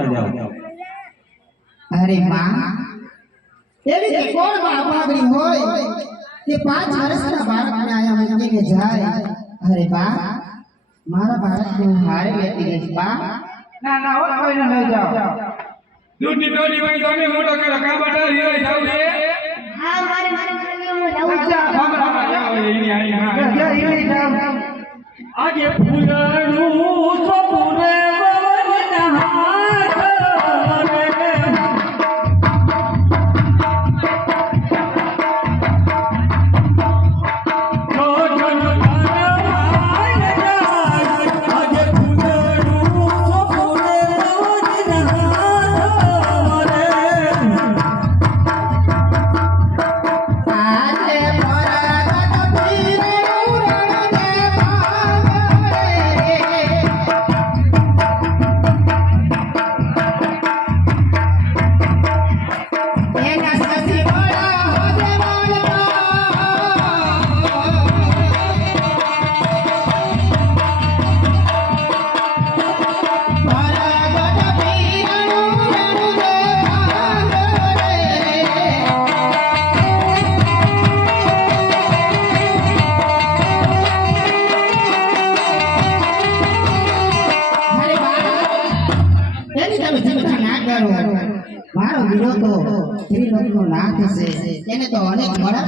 આવતા જાઓ. અરે માં એવી તે કોણ બાપાગડી હોય કે 5 વર્ષના બાળકને આયા મૂકીને જાય. અરે બા મારા બાળકને હારે લેતી ગઈ બા. ના ના હો કોઈને લઈ જાઓ. દૂધની ડોલી હોય તો અમે મોટો કરો કાબાટા લઈ જાવ છે. હા મારે લાવું અચ્છા ભાગરા જાઓ એની આઈ હા જા ઈલી જાઓ. આજે ફૂલનું સપુરે વવન હાથ રે મારો વિરોધ તો સ્ત્રી લોકનો નાથ છે. તેને તો અનેક મોડા